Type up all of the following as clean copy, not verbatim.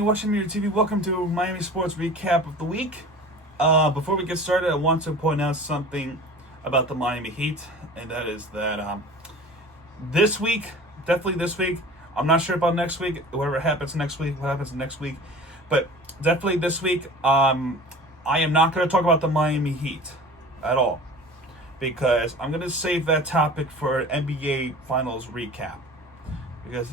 Miami, watching Mirror TV. Welcome to Miami Sports Recap of the Week. Before we get started, I want to point out something about the Miami Heat, and that is that this week, definitely this week, I'm not sure about next week, whatever happens next week, but definitely this week, I am not going to talk about the Miami Heat at all, because I'm going to save that topic for NBA Finals recap. Because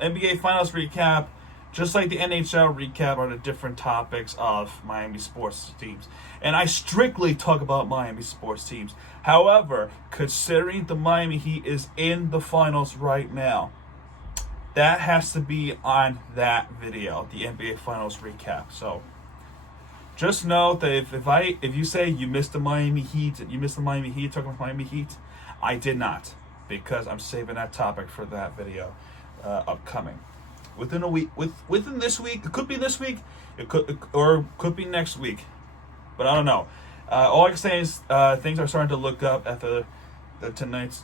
NBA Finals recap, just like the NHL recap, are the different topics of Miami sports teams. And I strictly talk about Miami sports teams. However, considering the Miami Heat is in the finals right now, that has to be on that video, the NBA Finals recap. So just know that if you say you missed the Miami Heat, talking about Miami Heat, I did not, because I'm saving that topic for that video upcoming. Within a week, within this week, it could be this week, it could be next week, but I don't know. All I can say is things are starting to look up after tonight's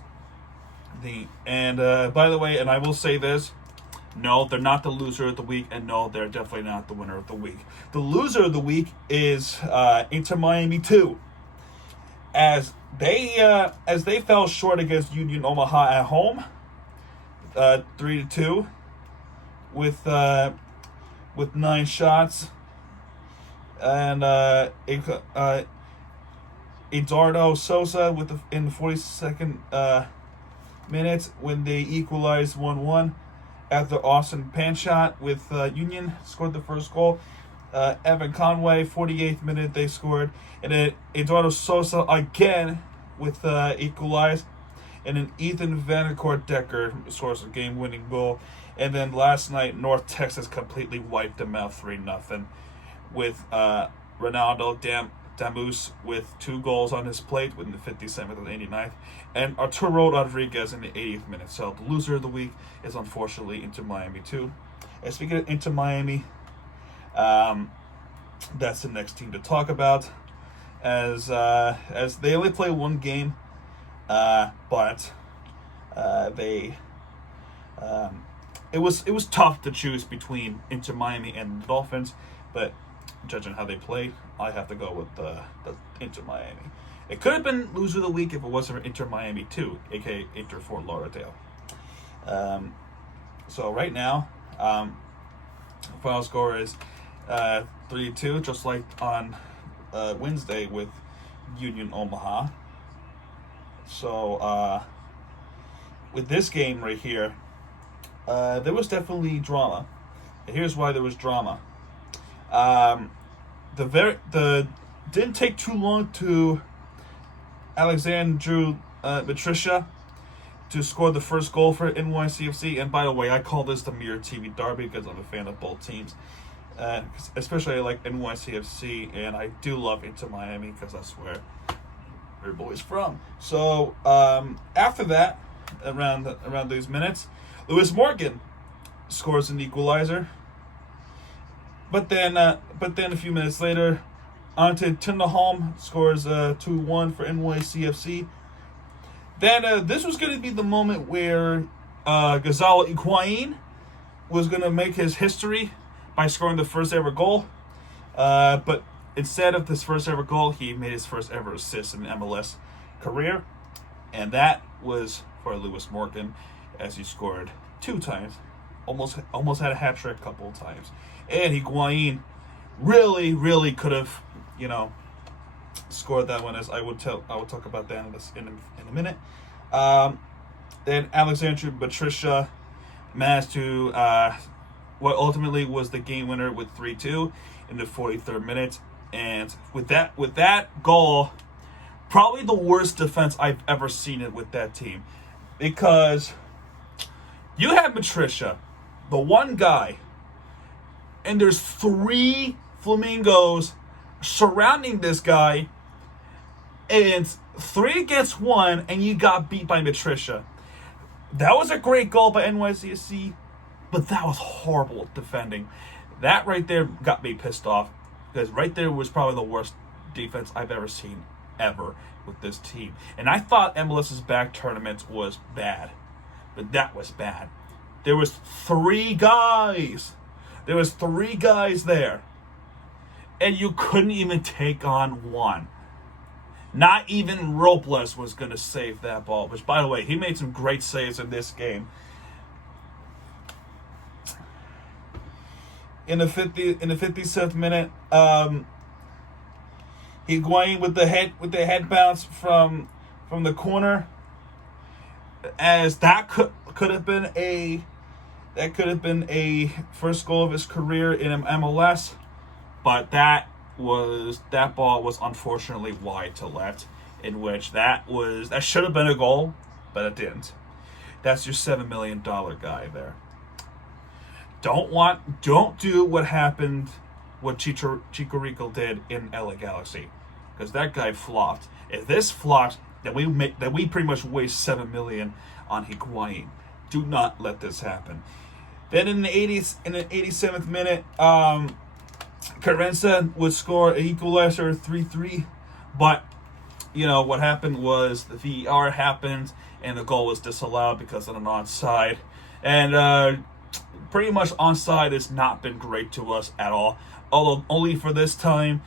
and by the way, and I will say this: no, they're not the loser of the week, and no, they're definitely not the winner of the week. The loser of the week is Inter Miami 2, as they fell short against Union Omaha at home, 3-2. With 9 shots, and Eduardo Sosa in the 42nd minute when they equalized 1-1 after Austin Panshot with Union scored the first goal. Evan Conway, 48th minute, they scored, and then Eduardo Sosa again with equalized, and then Ethan Vandercourt Decker scores a game-winning goal. And then last night, North Texas completely wiped them out 3-0 with Ronaldo Damus with 2 goals on his plate within the 57th and 89th, and Arturo Rodriguez in the 80th minute. So the loser of the week is unfortunately Inter Miami 2. And speaking of Inter Miami, that's the next team to talk about, as they only play one game, but It was tough to choose between Inter Miami and the Dolphins, but judging how they played, I have to go with the Inter Miami. It could have been loser of the week if it wasn't for Inter Miami 2, aka Inter Fort Lauderdale. So right now, final score is 3-2, just like on Wednesday with Union Omaha. So with this game right here, there was definitely drama. And here's why there was drama. Didn't take too long to Alexandru Patricia to score the first goal for NYCFC. And by the way, I call this the Mirror TV Derby because I'm a fan of both teams. Especially I like NYCFC, and I do love Inter Miami because that's where everybody's from. So after that, around these minutes, Lewis Morgan scores an equalizer. But then a few minutes later, Ante Tinderholm scores 2-1 for NYCFC. Then this was going to be the moment where Gonzalo Higuain was going to make his history by scoring the first ever goal. But instead of this first ever goal, he made his first ever assist in MLS career. And that was for Lewis Morgan, as he scored 2 times, almost had a hat trick a couple of times, and Higuain really could have, scored that one. As I will talk about that in a minute. Then Alexandru Patricia managed to what ultimately was the game winner with 3-2 in the 43rd minute, and with that goal, probably the worst defense I've ever seen it with that team, because you have Patricia, the one guy, and there's 3 Flamingos surrounding this guy, and 3 against 1, and you got beat by Patricia. That was a great goal by NYCFC, but that was horrible defending. That right there got me pissed off, because right there was probably the worst defense I've ever seen ever with this team. And I thought MLS's back tournament was bad, but that was bad. There was 3 guys There was 3 guys there, and you couldn't even take on one. Not even Robles was going to save that ball, which, by the way, he made some great saves in this game. In the 57th minute, Higuain with the head bounce from the corner, as that could have been a first goal of his career in MLS, but that ball was unfortunately wide to left, in which that should have been a goal, but it didn't. That's your $7 million guy there. Don't do what happened, what Chicorico did in LA Galaxy, because that guy flopped. If this flops, then we pretty much waste $7 million on Higuain. Do not let this happen. Then in the 87th minute, Carranza would score an equalizer 3-3, but what happened was the VAR happened and the goal was disallowed because of an onside. And pretty much onside has not been great to us at all. Although only for this time,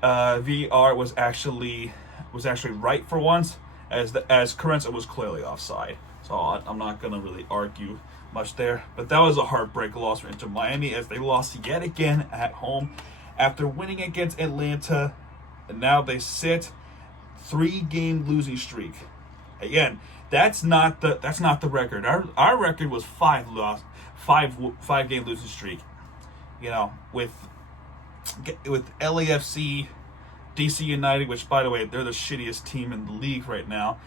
VAR was actually right for once, as Carranza was clearly offside. So I'm not gonna really argue much there. But that was a heartbreak loss for Inter Miami, as they lost yet again at home after winning against Atlanta, and now they sit 3-game losing streak. Again, that's not the record. Our record was 5-game losing streak. With LAFC, DC United, which, by the way, they're the shittiest team in the league right now.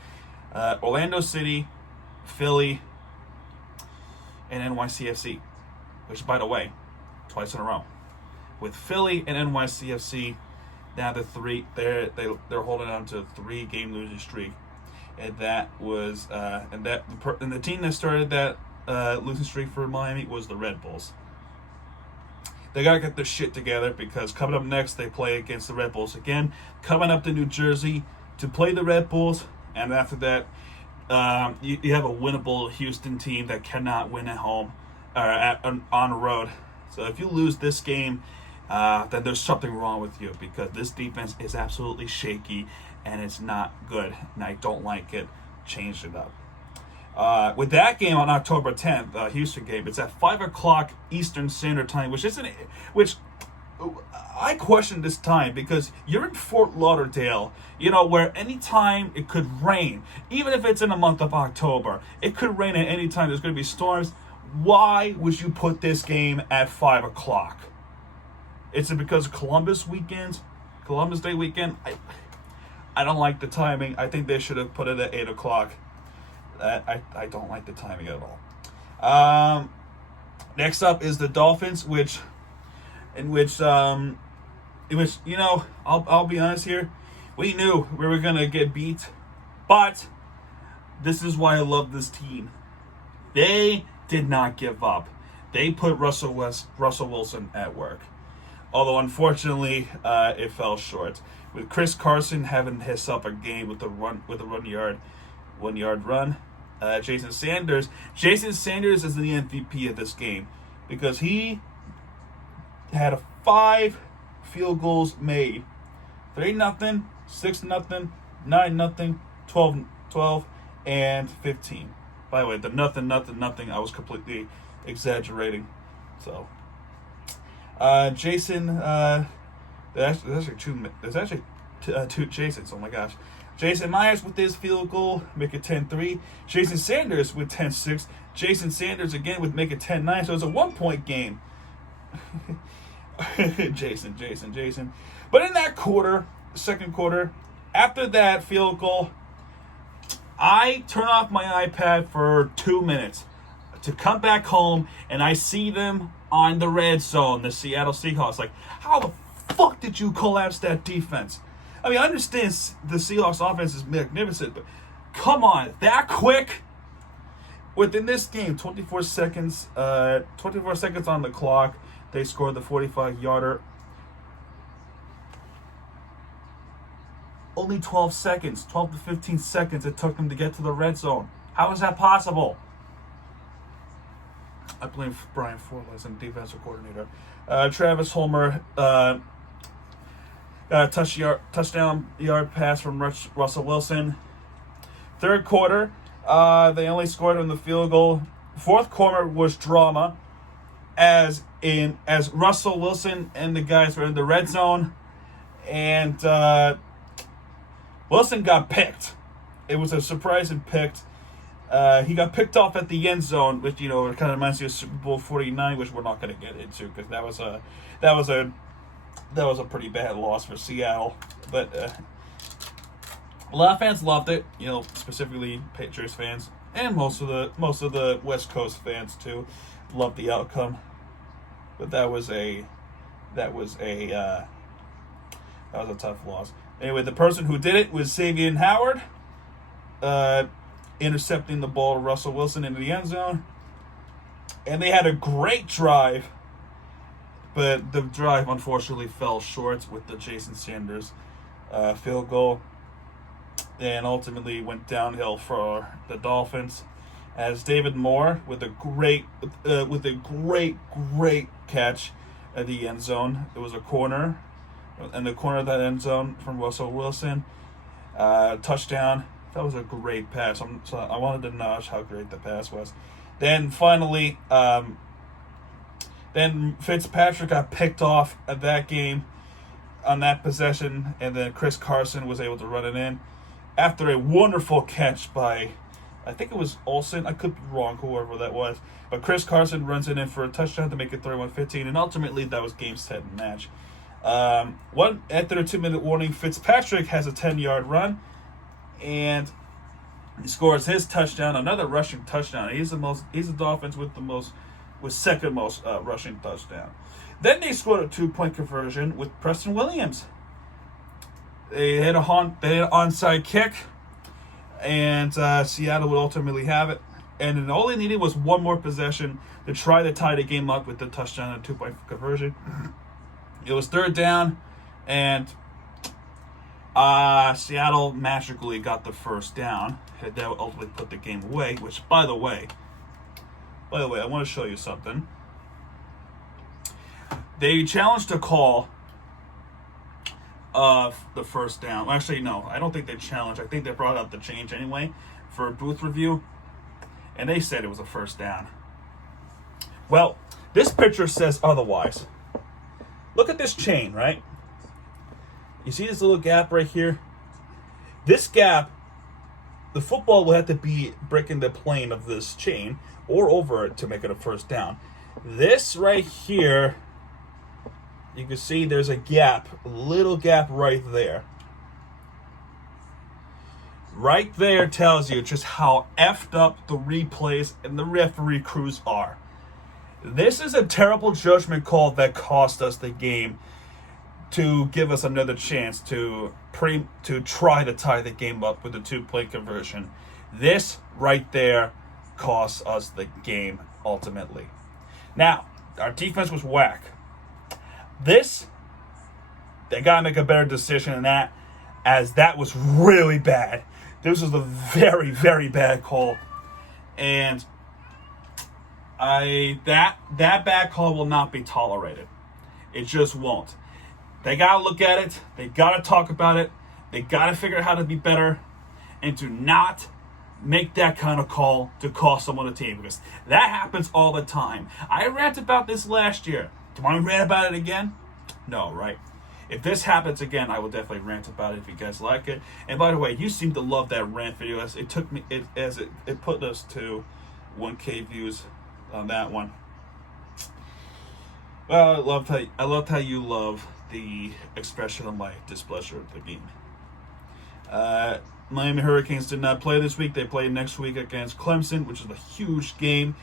Orlando City, Philly, and NYCFC, which, by the way, twice in a row. With Philly and NYCFC, now they're holding on to a 3-game losing streak, and that was and the team that started that losing streak for Miami was the Red Bulls. They gotta get their shit together, because coming up next they play against the Red Bulls again. Coming up to New Jersey to play the Red Bulls, and after that, you have a winnable Houston team that cannot win at home or on the road. So if you lose this game, then there's something wrong with you, because this defense is absolutely shaky and it's not good, and I don't like it. Change it up. With that game on October 10th, Houston game, it's at 5 o'clock Eastern Standard Time, which I question this time, because you're in Fort Lauderdale, where any time it could rain. Even if it's in the month of October, it could rain at any time. There's going to be storms. Why would you put this game at 5 o'clock? Is it because of Columbus Day weekend? I don't like the timing. I think they should have put it at 8 o'clock. I don't like the timing at all. Next up is the Dolphins, in which I'll be honest here, we knew we were gonna get beat, but this is why I love this team. They did not give up. They put Russell Wilson at work. Although unfortunately, it fell short. With Chris Carson having himself a game with a 1-yard run. Jason Sanders is the MVP of this game, because he had 5 field goals made. 3-0, 6-0, 9-0, 12, and 15. By the way, the nothing, I was completely exaggerating. So, Jason, there's actually two Jasons. Oh my gosh. Jason Myers with his field goal, make it 10-3. Jason Sanders with 10-6. Jason Sanders again with make it 10-9. So it's a 1-point game. Jason. But in that second quarter, after that field goal, I turn off my iPad for 2 minutes to come back home, and I see them on the red zone, the Seattle Seahawks. Like, how the fuck did you collapse that defense? I mean, I understand the Seahawks offense is magnificent, but come on, that quick? Within this game, 24 seconds on the clock, they scored the 45-yarder. Only 12 to 15 seconds it took them to get to the red zone. How is that possible? I believe Brian Flores and defensive coordinator. Travis Homer got a touchdown yard pass from Russell Wilson. Third quarter, they only scored on the field goal. Fourth quarter was drama, as Russell Wilson and the guys were in the red zone, and Wilson got picked. It was a surprise and picked. He got picked off at the end zone, which it kind of reminds you of Super Bowl 49, which we're not going to get into because that was a pretty bad loss for Seattle. But a lot of fans loved it, specifically Patriots fans, and most of the West Coast fans too loved the outcome. But that was a tough loss. Anyway, the person who did it was Xavier Howard, intercepting the ball to Russell Wilson into the end zone. And they had a great drive, but the drive unfortunately fell short with the Jason Sanders field goal, and ultimately went downhill for the Dolphins, as David Moore with a great catch at the end zone. It was a corner, in the corner of that end zone from Russell Wilson. Touchdown. That was a great pass. So I wanted to notch how great the pass was. Then finally, then Fitzpatrick got picked off at that game on that possession, and then Chris Carson was able to run it in after a wonderful catch by, I think it was Olsen. I could be wrong, whoever that was. But Chris Carson runs it in for a touchdown to make it 31-15, and ultimately that was game, set, and match. After a 2-minute warning, Fitzpatrick has a 10-yard run, and he scores his touchdown, another rushing touchdown. He's the Dolphins with second most rushing touchdown. Then they scored a 2-point conversion with Preston Williams. They hit an onside kick, and Seattle would ultimately have it. And all they needed was one more possession to try to tie the game up with the touchdown and 2-point conversion. It was third down, and Seattle magically got the first down. That would ultimately put the game away, which, by the way, I want to show you something. They challenged a call of the first down. Well, actually, no, I don't think they challenged. I think they brought out the change anyway for a booth review, and they said it was a first down. Well, this picture says otherwise. Look at this chain, right? You see this little gap right here? This gap, the football will have to be breaking the plane of this chain or over it to make it a first down. This right here, you can see there's a gap, a little gap right there. Right there tells you just how effed up the replays and the referee crews are. This is a terrible judgment call that cost us the game, to give us another chance to try to tie the game up with a 2-point conversion. This right there cost us the game ultimately. Now, our defense was whack. They gotta make a better decision than that, as that was really bad. This was a very, very bad call, and that bad call will not be tolerated. It just won't. They gotta look at it. They gotta talk about it. They gotta figure out how to be better, and to not make that kind of call to cost someone a team, because that happens all the time. I ranted about this last year. Do you want to rant about it again? No, right? If this happens again, I will definitely rant about it if you guys like it. And by the way, you seem to love that rant video. It put us to 1K views on that one. Well, I loved how you love the expression of my displeasure of the game. Miami Hurricanes did not play this week. They play next week against Clemson, which is a huge game.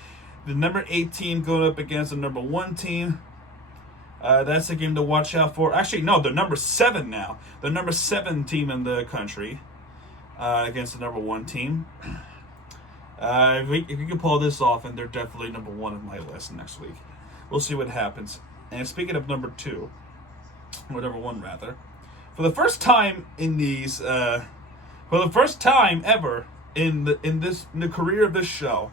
The number 8 team going up against the number 1 team. That's a game to watch out for. Actually, no, they're number 7 now. The number 7 team in the country against the number 1 team. If we can pull this off, and they're definitely number 1 on my list next week. We'll see what happens. And speaking of number 2, or number 1 rather, for the first time in these, for the first time ever in the career of this show,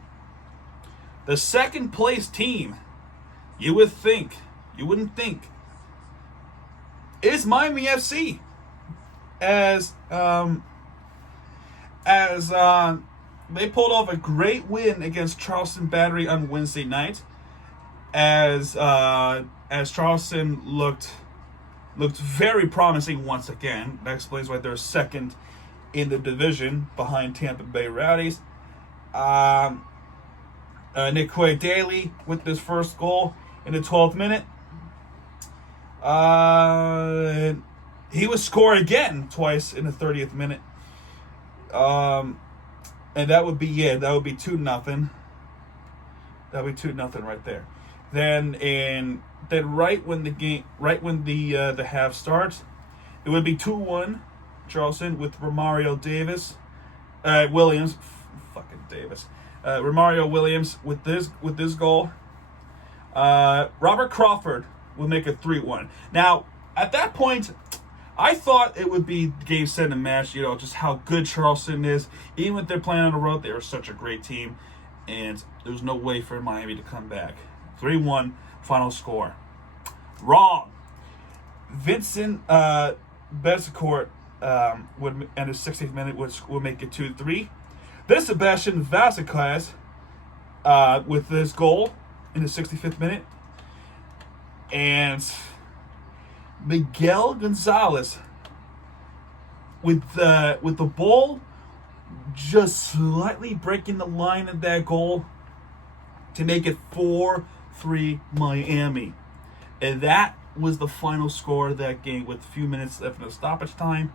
The second place team, you wouldn't think, is Miami FC. As they pulled off a great win against Charleston Battery on Wednesday night. As Charleston looked very promising once again. That explains why they're second in the division behind Tampa Bay Rowdies. Nick Quay Daly with his first goal in the 12th minute. He was scored again twice in the 30th minute. And that would be it. That would be 2-0. That would be 2-0 right there. Then right when the half starts, it would be 2-1 Charleston with Romario Williams with this goal. Robert Crawford would make it 3-1. Now, at that point, I thought it would be game, set, and match, just how good Charleston is. Even if they're playing on the road, they are such a great team, and there was no way for Miami to come back. 3-1 final score. Wrong. Vincent Bezecourt would, in the 60th minute, would make it 2-3. Then Sebastian Vasquez with this goal in the 65th minute. And Miguel Gonzalez with the ball just slightly breaking the line of that goal to make it 4-3 Miami. And that was the final score of that game with a few minutes left in the stoppage time.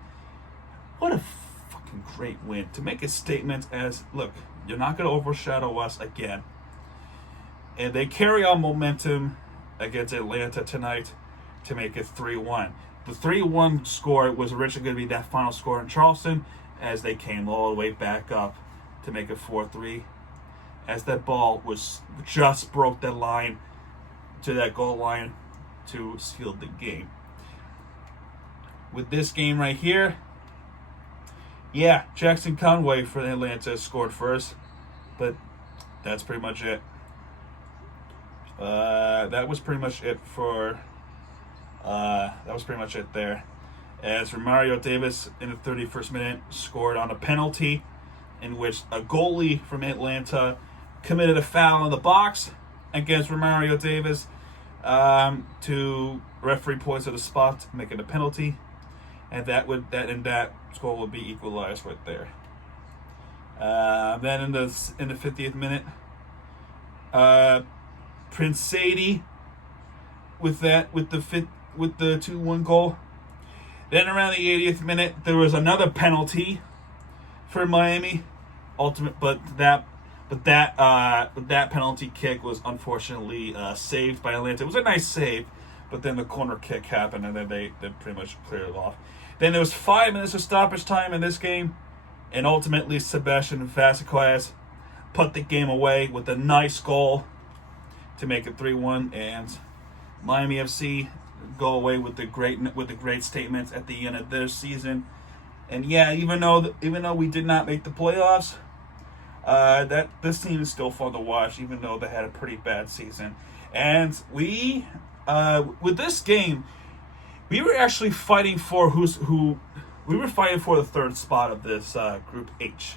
What a fucking great win. To make a statement as, look, you're not going to overshadow us again. And they carry on momentum against Atlanta tonight to make it 3-1. The 3-1 score was originally going to be that final score in Charleston, as they came all the way back up to make it 4-3. As that ball just broke that line to that goal line to seal the game. With this game right here, yeah, Jackson Conway for Atlanta scored first, but that's pretty much it. That was pretty much it there. As Romario Davis in the 31st minute scored on a penalty in which a goalie from Atlanta committed a foul in the box against Romario Davis, to referee points to the spot, making a penalty, and that score would be equalized right there. Then in the 50th minute, Prince Sadie with the 2-1 goal. Then around the 80th minute, there was another penalty for Miami. But that penalty kick was unfortunately saved by Atlanta. It was a nice save, but then the corner kick happened, and then they pretty much cleared it off. Then there was 5 minutes of stoppage time in this game, and ultimately Sebastian Vasquez put the game away with a nice goal to make it 3-1, and Miami FC go away with the great statements at the end of their season. And yeah, even though we did not make the playoffs, that this team is still fun to watch, even though they had a pretty bad season. And we, with this game, we were actually fighting for we were fighting for the third spot of this Group H.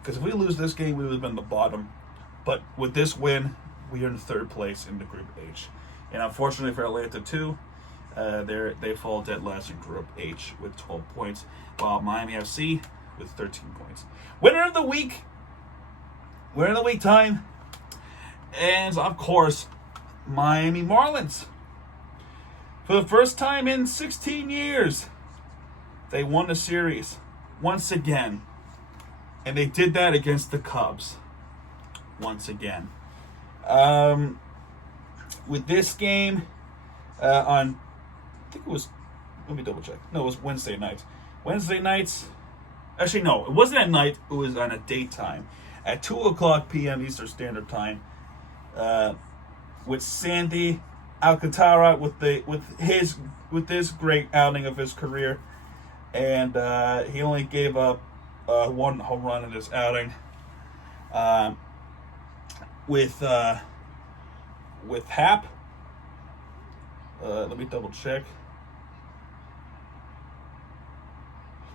Because if we lose this game, we would have been the bottom. But with this win, we are in third place in the Group H. And unfortunately for Atlanta too, they fall dead last in Group H with 12 points, while Miami FC with 13 points. Winner of the week time, and of course, Miami Marlins. For the first time in 16 years, they won the series once again. And they did that against the Cubs once again. With this game I think it was, let me double check. No, it was Wednesday night. Actually, no, it wasn't at night. It was on a daytime at 2:00 p.m. Eastern Standard Time. With Sandy Alcantara with his great outing of his career, and he only gave up one home run in this outing. with Hap. Let me double check.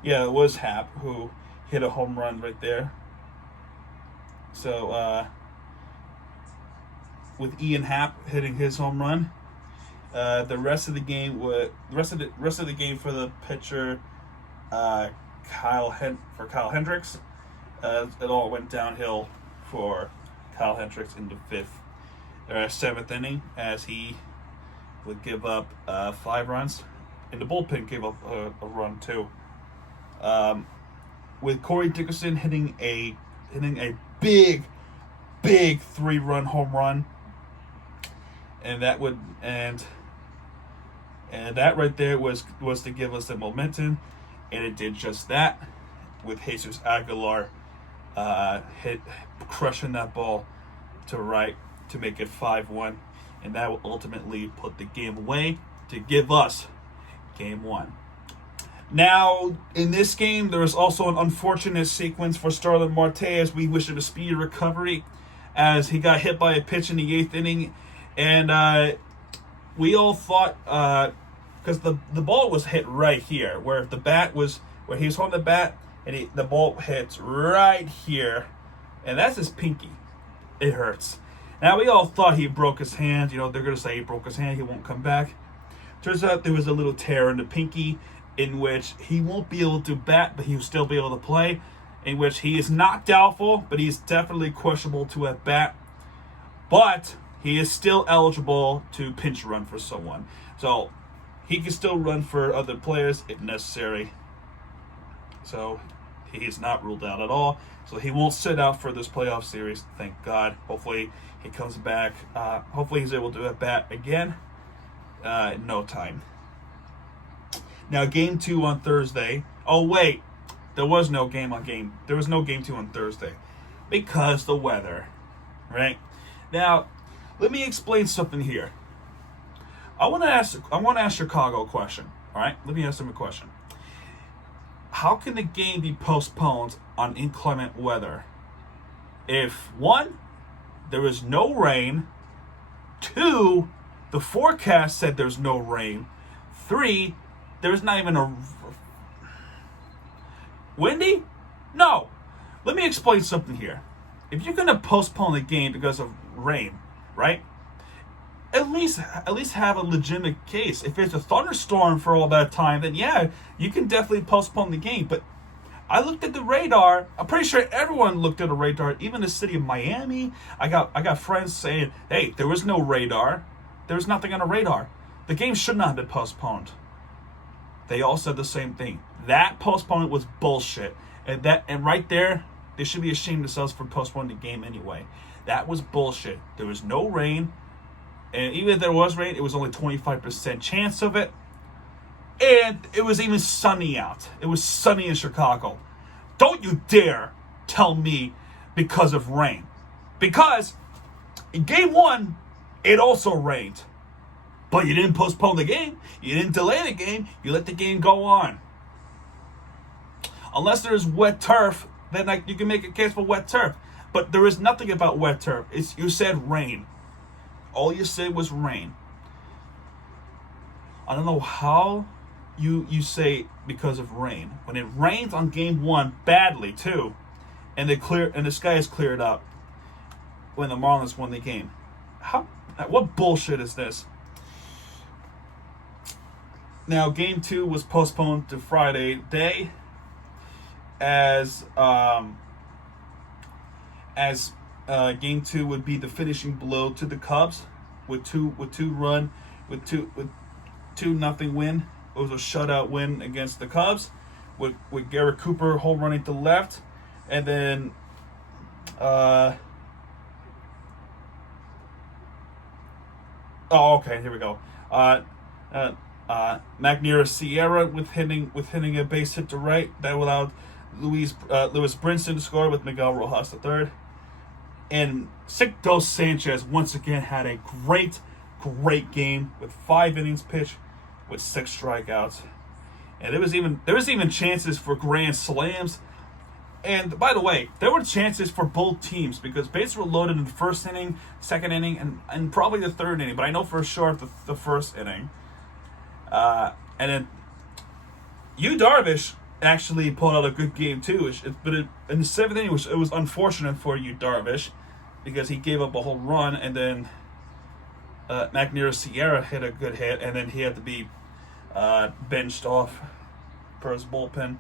Yeah, it was Hap who hit a home run right there. So with Ian Happ hitting his home run, the rest of the game rest of the game for the pitcher Kyle Hendricks, it all went downhill for Kyle Hendricks in the seventh inning, as he would give up 5 runs, and the bullpen gave up a run too. With Corey Dickerson hitting a big 3-run home run, and that right there was to give us the momentum, and it did just that, with Jesus Aguilar crushing that ball to right to make it 5-1, and that will ultimately put the game away to give us game 1. Now, in this game, there was also an unfortunate sequence for Starlin Marte, as we wish him a speedy recovery, as he got hit by a pitch in the 8th inning, and we all thought, because the ball was hit right here, where he was holding the bat, and the ball hits right here, and that's his pinky. It hurts. Now, we all thought he broke his hand. They're going to say he broke his hand, he won't come back. Turns out there was a little tear in the pinky, in which he won't be able to bat, but he will still be able to play, in which he is not doubtful, but he's definitely questionable to at bat. But he is still eligible to pinch run for someone. So he can still run for other players if necessary. So he is not ruled out at all. So he won't sit out for this playoff series, thank God. Hopefully he comes back. Hopefully he's able to at bat again in no time. Now, game 2 on Thursday. Oh, wait. There was no game 2 on Thursday because the weather, right? Now, let me explain something here. I want to ask Chicago a question, all right? Let me ask them a question. How can the game be postponed on inclement weather if, 1, there is no rain, 2, the forecast said there's no rain, 3, there's not even a windy? No. Let me explain something here. If you're going to postpone the game because of rain, right? At least have a legitimate case. If it's a thunderstorm for all that time, then yeah, you can definitely postpone the game. But I looked at the radar. I'm pretty sure everyone looked at the radar, even the city of Miami. I got friends saying, hey, there was no radar. There was nothing on the radar. The game should not have been postponed. They all said the same thing. That postponement was bullshit. And right there, they should be ashamed of themselves for postponing the game anyway. That was bullshit. There was no rain. And even if there was rain, it was only 25% chance of it. And it was even sunny out. It was sunny in Chicago. Don't you dare tell me because of rain. Because in game 1, it also rained. But you didn't postpone the game. You didn't delay the game. You let the game go on. Unless there's wet turf, then you can make a case for wet turf. But there is nothing about wet turf. You said rain. All you said was rain. I don't know how you say because of rain. When it rains on game 1 badly too, and the sky is cleared up when the Marlins won the game. What bullshit is this? Now, game 2 was postponed to Friday day, as game 2 would be the finishing blow to the Cubs with 2-0 win. It was a shutout win against the Cubs with Garrett Cooper home running to left, and then here we go. Magneuris Sierra with hitting a base hit to right that allowed Lewis Brinson to score with Miguel Rojas III. And Sixto Sanchez once again had a great game with 5 innings pitched with 6 strikeouts. And there was even chances for grand slams. And by the way, there were chances for both teams because bases were loaded in the first inning, second inning, and probably the third inning. But I know for sure the first inning. And then Darvish actually pulled out a good game too. But in the seventh inning, it was unfortunate for Darvish because he gave up a whole run, and then McNair Sierra hit a good hit, and then he had to be benched off for his bullpen.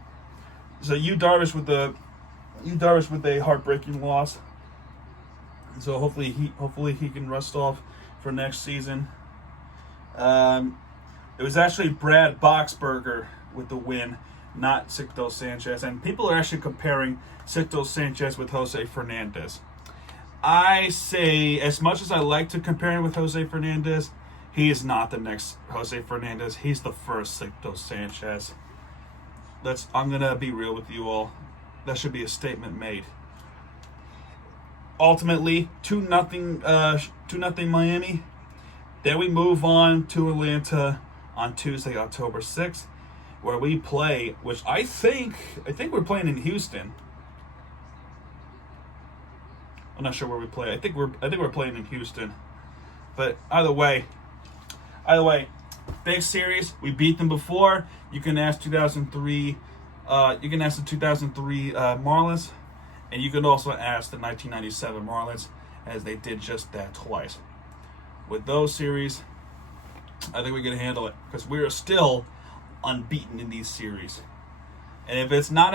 So Darvish with a heartbreaking loss. So hopefully he can rust off for next season. It was actually Brad Boxberger with the win, not Sixto Sanchez. And people are actually comparing Sixto Sanchez with Jose Fernandez. I say, as much as I like to compare him with Jose Fernandez, he is not the next Jose Fernandez. He's the first Sixto Sanchez. I'm going to be real with you all. That should be a statement made. Ultimately, 2-0 Miami. Then we move on to Atlanta on Tuesday, October 6th, where we play, which I think we're playing in Houston. I'm not sure where we play. I think we're playing in Houston. But either way, big series. We beat them before. You can ask 2003. You can ask the 2003 Marlins, and you can also ask the 1997 Marlins, as they did just that twice. With those series, I think we can handle it because we are still unbeaten in these series. And if it's not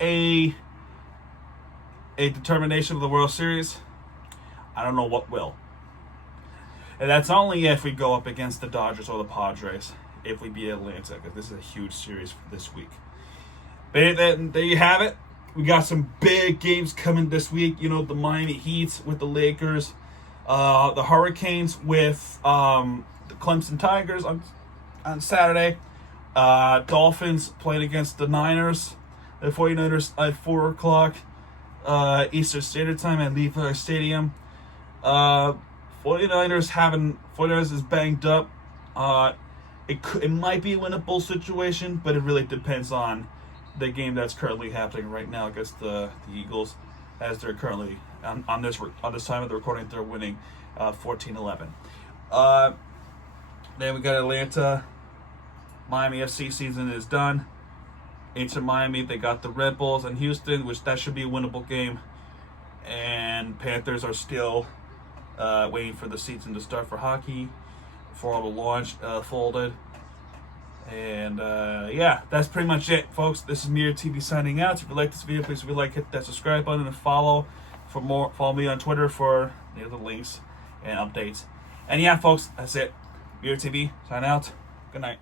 a determination of the World Series, I don't know what will. And that's only if we go up against the Dodgers or the Padres, if we beat Atlanta, because this is a huge series for this week. But there you have it. We got some big games coming this week. The Miami Heat with the Lakers, the Hurricanes with the Clemson Tigers on Saturday, Dolphins playing against the Niners, the 49ers at 4 o'clock Eastern Standard Time at Levi Stadium. 49ers is banged up. It might be a winnable situation, but it really depends on the game that's currently happening right now against the Eagles, as they're currently on this time of the recording, they're winning 14-11. Then we got Atlanta. Miami FC season is done. Inter Miami, they got the Red Bulls and Houston, which that should be a winnable game. And Panthers are still waiting for the season to start for hockey, for all the launch folded. And that's pretty much it, folks. This is Mirror TV signing out. If you like this video, please, if you like, hit that subscribe button and follow me on Twitter for the links and updates. And folks, that's it. Mirror TV sign out. Good night.